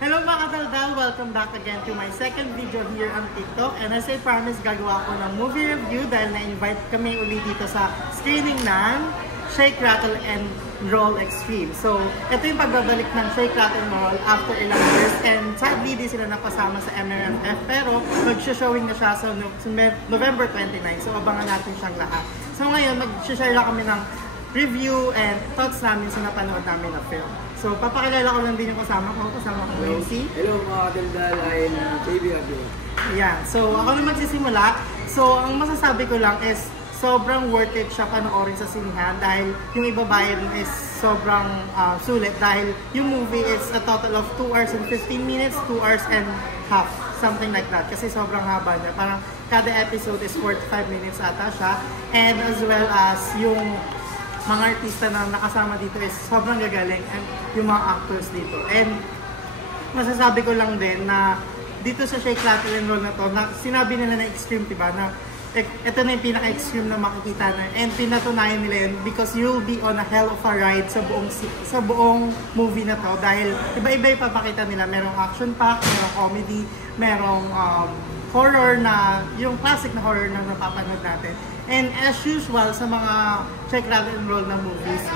Hello mga kataldal! Welcome back again to my second video here on TikTok. And as I promised, gagawa ko ng movie review dahil na-invite kami ulit dito sa screening ng Shake, Rattle, and Roll Extreme. So, ito yung pagbabalik ng Shake, Rattle, and Roll after ilang years. And sadly, di sila napasama sa MMFF. Pero, mag-showing na siya sa November 29. So, abangan natin siyang lahat. So, ngayon, mag-share lang kami ng review and thoughts namin sa napanood namin na film. So, papakilala ko lang din yung kasama ko. Kasama ko ngayon si... Hello mga kataldal, I am JB Abio. Yeah, so ako na magsisimula. So, ang masasabi ko lang is sobrang worth it siya panoorin sa sinihan dahil yung ibabayad is sobrang sulit dahil yung movie is a total of 2 hours and 15 minutes, 2 hours and half, something like that. Kasi sobrang haba niya. Parang kada episode is 45 minutes ata siya. And as well as yung mga artista na nakasama dito is sobrang gagaling and yung mga actors dito. And masasabi ko lang din na dito sa Shake, Rattle, and Roll na to, na sinabi nila na extreme, diba? Na ito na yung pinaka-extreme na makikita na. And pinatunayan nila yun because you'll be on a hell of a ride sa buong movie na to. Dahil iba-iba yung papakita nila. Merong action pack, merong comedy, merong horror na, yung classic na horror na napapanood natin. And as usual sa mga Shake, Rattle, and Roll na movies,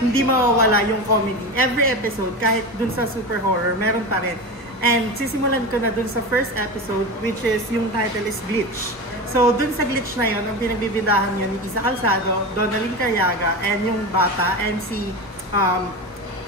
hindi mawawala yung comedy. Every episode, kahit dun sa super horror, meron pa rin. And sisimulan ko na dun sa first episode, which is yung title is Glitch. So dun sa Glitch na yun, ang pinagbibidahan yun ni Isa Calzado, Donalyn Carriaga, and yung bata, and si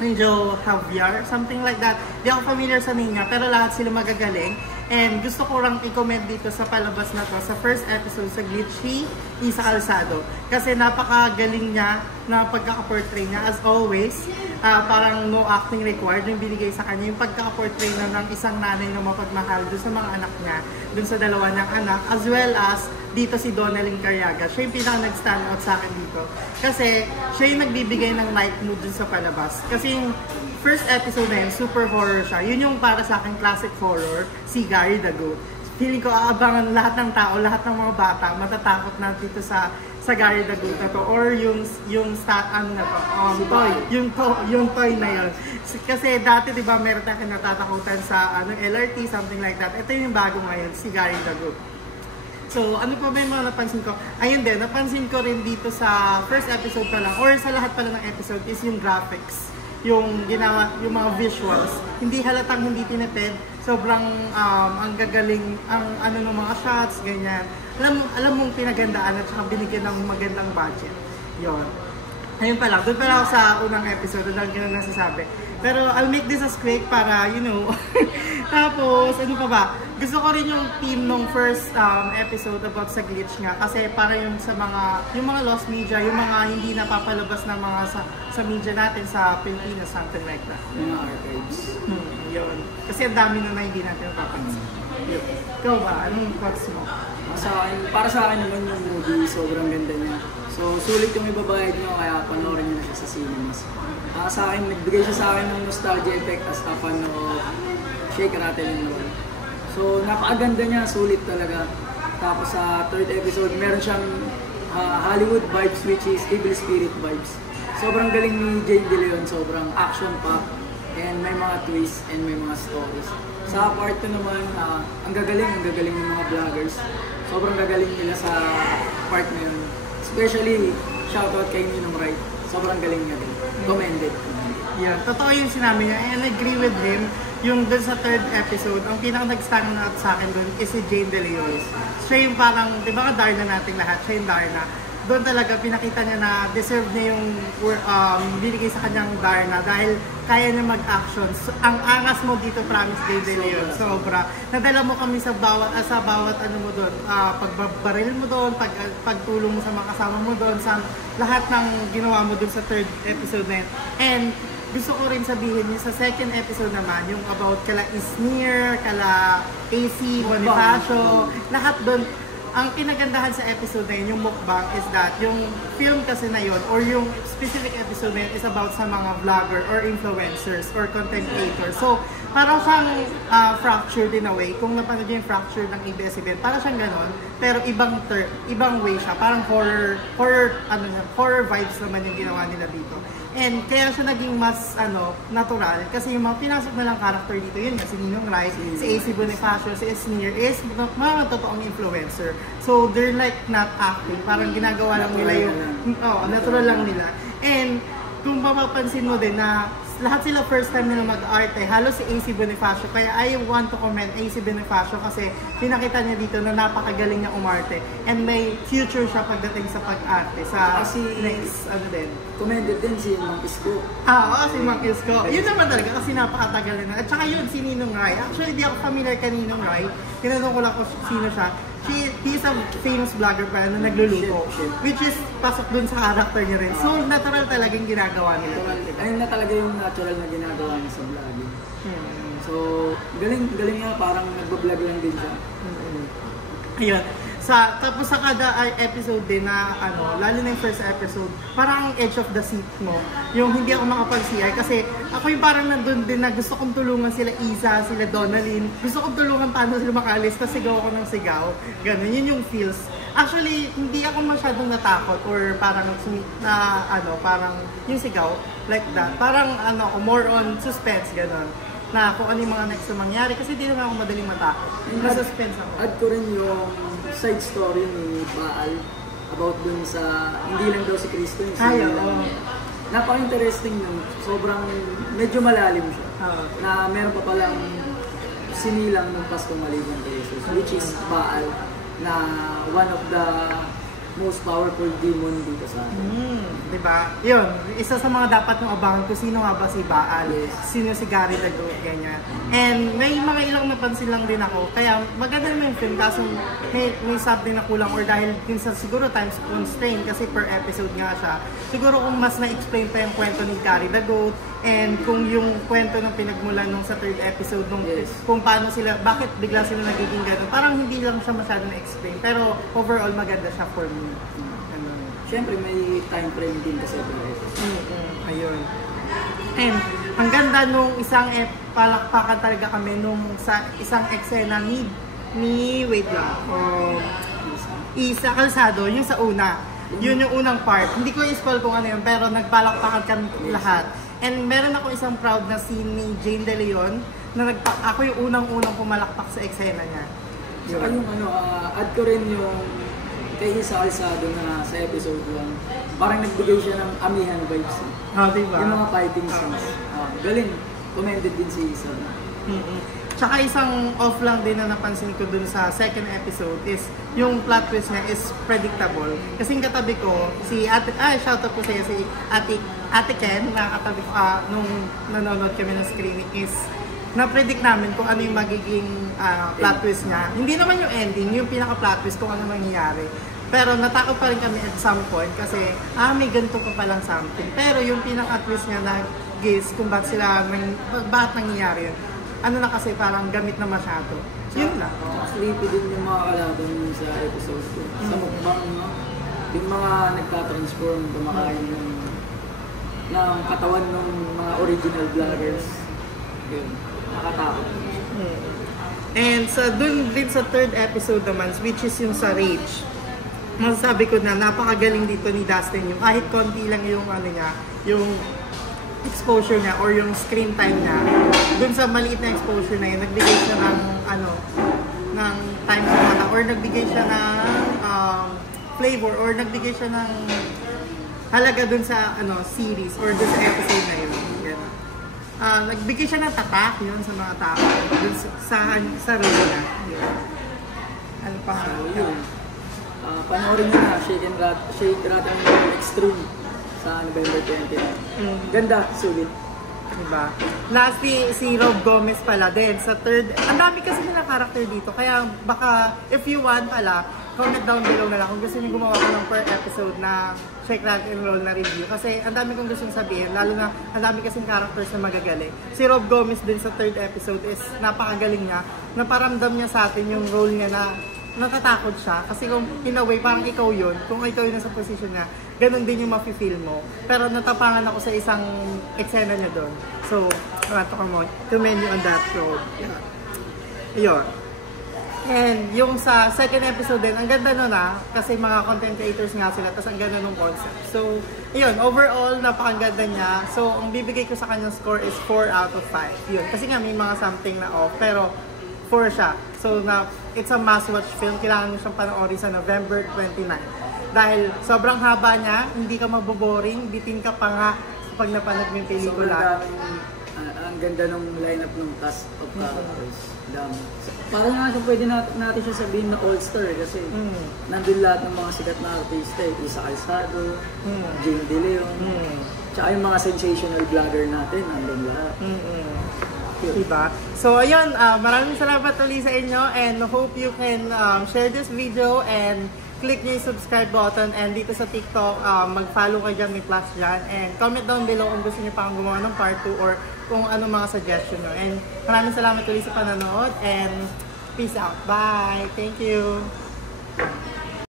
Angel Javier, something like that. Di ako familiar sa name niya, pero lahat sila magagaling. And gusto ko lang i-comment dito sa palabas na to, sa first episode sa Glitch, si Isa Calzado. Kasi napakagaling niya na pagkaka-portray niya. As always, parang no acting required yung binigay sa kanya. Yung pagkaka-portray na ng isang nanay na mapagmahal doon sa mga anak niya, doon sa dalawa niyang anak, as well as dito si Donalyn Carriaga. Siya yung pinaka nag-stand out sa akin dito. Kasi siya yung nagbibigay ng light mood dun sa palabas. Kasi yung first episode na yun, super horror siya. Yun yung para sa akin classic horror, si Gary the Goat. Feeling ko aabangan lahat ng tao, lahat ng mga bata, matatakot na dito sa Gary the Goat na to. Or yung toy. Yung toy na yun. Kasi dati diba meron tayong natatakutan sa LRT, something like that. Ito yung bago ngayon, si Gary the Goat. So, ano pa ba yung mga napansin ko? Ayun din, napansin ko rin dito sa first episode pa lang, or sa lahat pala ng episode, is yung graphics. Yung ginawa, yung mga visuals. Hindi halatang hindi tinipid. Sobrang ang gagaling, ang ng mga shots, ganyan. Alam mong pinagandaan at saka binigyan ng magandang budget. Yun. Ayun pa lang. Doon pa lang ako sa unang episode. Doon lang ganun nasasabi. Pero I'll make this as quick para, you know. Tapos, ano pa ba? Gusto ko rin yung theme nung first episode about sa Glitch nga. Kasi para yung sa yung mga lost media, yung mga hindi napapalabas na mga sa media natin sa Pilipinas, something like that. Yung mga archives. Yun. Kasi ang dami na hindi natin napapansin. Ikaw ba? Anong thoughts mo? Para sa akin naman yung movie, sobrang ganda niya. So, sulit yung ibabayad nyo, kaya panoorin nyo na siya sa cinemas. Sa akin, nagbigay siya sa akin ng nostalgia effect as a fan of Shake, Rattle, and Roll. So, napakaganda niya, sulit talaga. Tapos sa third episode, meron siyang Hollywood vibes, which is Evil Spirit vibes. Sobrang galing ni Jane De Leon, sobrang action-packed, and may mga twists, and may mga stories. Sa part 2 naman, ang gagaling ng mga vloggers. Sobrang gagaling nila sa part na yun. Especially, shoutout kay Ninong Wright. Sobrang galing niya din. Commended. Yeah, totoo yung sinabi niya. And I agree with him. Yung dun sa third episode, ang pinaka nag-stand out sa akin dun is si Jane De Leon. Siya yung parang, di ba ka Darna nating lahat? Siya yung Darna. Doon talaga pinakita niya na deserve niya yung binigay sa kanyang Darna dahil kaya niya mag-action. So, ang angas mo dito, promise, Jane De Leon. Sobra. Nadala mo kami sa bawat ano mo doon. Pagbabaril mo doon, pagtulong mo sa mga kasama mo doon, sa lahat ng ginawa mo doon sa third episode na yun. And gusto ko rin sabihin yung sa second episode naman, yung about kala Isnir, kala AC, Bonifacio, lahat doon. Ang kinagandahan sa episode na yun, yung mukbang, is that yung film kasi na yun, or yung specific episode na yun is about sa mga vlogger or influencers or content creators. So, parang siyang fractured in a way. Kung napanood yung fracture ng ABS-CBN, parang siyang ganon, pero ibang way siya. Parang horror vibes naman yung ginawa nila dito. And kaya siya naging mas natural kasi yung mga pinasok na lang character dito, yun nga, si Ninong Rai, si AC Bonifacio, si Esnir is mga totoong influencer. So they're like not acting, parang ginagawa lang nila yung natural lang nila. And kung mapapansin mo din na lahat sila first time nila mag-arte, halos si AC Bonifacio. Kaya I want to commend AC Bonifacio kasi pinakita niya dito na napakagaling niya umarte. And may future siya pagdating sa pag-arte. Sa next, Commended din si Mang Isko. Si Mang Isko. Yun naman talaga kasi napakatagal na. At saka yun, si Ninong Rai. Actually, di ako familiar kay Ninong Rai. Tinanong ko lang kung sino siya. He's a famous vlogger pa na nagluluto. Which is pasok dun sa character niya rin. So, natural talagang ginagawa nila. Ayun na talaga yung natural na ginagawa niya sa vlogging. So, galing nga, parang nagbablog lang din siya. Ayun. Tapos sa kada episode din na lalo na yung first episode, parang ang edge of the seat mo. Yung hindi ako makapag-CR kasi ako yung parang nandun din na gusto kong tulungan sila Isa, sila Donalyn. Gusto kong tulungan paano sila makalis, tapos sigaw ako ng sigaw. Ganun, yun yung feels. Actually, hindi ako masyadong natakot or parang parang yung sigaw, like that. Parang more on suspense, ganun. Na kung ano yung mga next na mangyari kasi di naman ako madaling matakot. Na-suspense ako. Add ko rin yung side story ni Baal about dun sa hindi lang daw si Cristo yung napaka-interesting nun. Sobrang medyo malalim siya. Na meron pa palang sinilang ng Paskong Maliban kay Jesus, which is Baal, na one of the most powerful demon dito sa atin. Diba? Yun, isa sa mga dapat nung abangan ko, sino nga ba si Baal? Yes. Sino si Gary the Goat, ganyan. And may mga ilang napansin lang din ako, kaya maganda naman yung film, kaso may sub din na kulang or dahil sa siguro times constraint kasi per episode nga siya. Siguro kung mas na-explain pa yung kwento ni Gary the Goat, and kung yung kwento ng pinagmulan nung sa third episode nung kung paano sila, bakit bigla sila nagiging gano'n, parang hindi lang siya masyado na-explain, pero overall maganda siya for me. Siyempre may time frame din kasi ito. Ayun. And ang ganda nung isang palakpakan talaga kami nung sa isang eksena ni wait lang, Isa Calzado, yung sa una. Yun yung unang part. Hindi ko i-spoil kung ano yun, pero nagpalakpakan kami lahat. And meron ako isang proud na scene ni Jane De Leon na ako yung unang-unang pumalakpak sa eksena niya. Saka yung add ko rin yung kay Isa Calzado na sa episode 1, parang nagbigay siya ng amihan vibes. Diba? Yung mga fighting scenes. Galing. Commended din si Isa. Tsaka isang off lang din na napansin ko dun sa second episode is yung plot twist niya is predictable. Kasi yung katabi ko, si shoutout po sa'yo, si Ate Ken, na katabi ko nung nanonood kami ng screening is na-predict namin kung ano yung magiging plot twist niya. Hindi naman yung ending, yung pinaka-plot twist kung ano mangyayari. Pero natakot pa rin kami at some point kasi may ganito pa palang something. Pero yung pinaka-twist niya na guess kung bakit nangyayari yun. Ano na kasi parang gamit na masyado. Yun lang. Sleepy din yung mga kalaban sa episode 2. Sa mukbang, yung mga nagtatransform, kumakain ng katawan ng mga original vloggers. Yun. Nakatakot. And dun din sa third episode naman, which is yung sa Rage, masasabi ko na napakagaling dito ni Dustin, yung kahit konti lang yung yung exposure niya or yung screen time niya. Dun sa maliit na exposure na yun, nagbigay siya ng time sa mata or nagbigay siya ng flavor or nagbigay siya ng halaga dun sa series or dun sa episode na yun. Nagbigay siya ng tatak yun sa mga tao dun sa role na. Ano pa? Yun. Panoorin nyo na, Shake Rat and Extreme sa November 20. Ganda, sulit. Diba? Lastly, si Rob Gomez pala din sa third. Ang dami kasi nila character dito. Kaya baka, if you want pala, comment down below na lang kung gusto niyo gumawa ko ng per episode na Shake, Rat and Roll na review. Kasi ang dami kong gustong sabihin, lalo na ang dami kasing characters na magagaling. Si Rob Gomez din sa third episode is napakagaling niya. Naparamdam niya sa atin yung role niya na natatakot siya. Kasi kung in a way, parang ikaw yun. Kung ikaw yun nasa position niya, ganun din yung mafe-feel mo. Pero natapangan ako sa isang eksena niya doon. So, I want to commend you on that road. Ayun. And yung sa second episode din, ang ganda nun kasi mga content creators nga sila, tapos ang ganda nung concept. So, yun, overall, napakaganda niya. So, ang bibigay ko sa kanyang score is 4 out of 5. Yun, kasi nga may mga something na off, pero 4 siya. So, it's a must-watch film. Kailangan mo siyang panoorin sa November 29. Dahil sobrang haba niya, hindi ka maboboring, bitin ka pa nga pag napanood mo yung pelikula. Ang ganda ng lineup ng cast of characters. Parang nga pwede natin siya sabihin na all-star kasi nandun lahat ng mga sikat na artista. Isa Calzado, Jane De Leon, tsaka yung mga sensational vlogger natin, nandun lahat. Diba? So ayun, maraming salamat ulit sa inyo and hope you can share this video and click nyo yung subscribe button, and dito sa TikTok, mag-follow kayo dyan, may plus dyan, and comment down below kung gusto nyo pang gumawa ng part 2 or kung ano mga suggestion nyo. And maraming salamat ulit sa panonood and peace out. Bye! Thank you!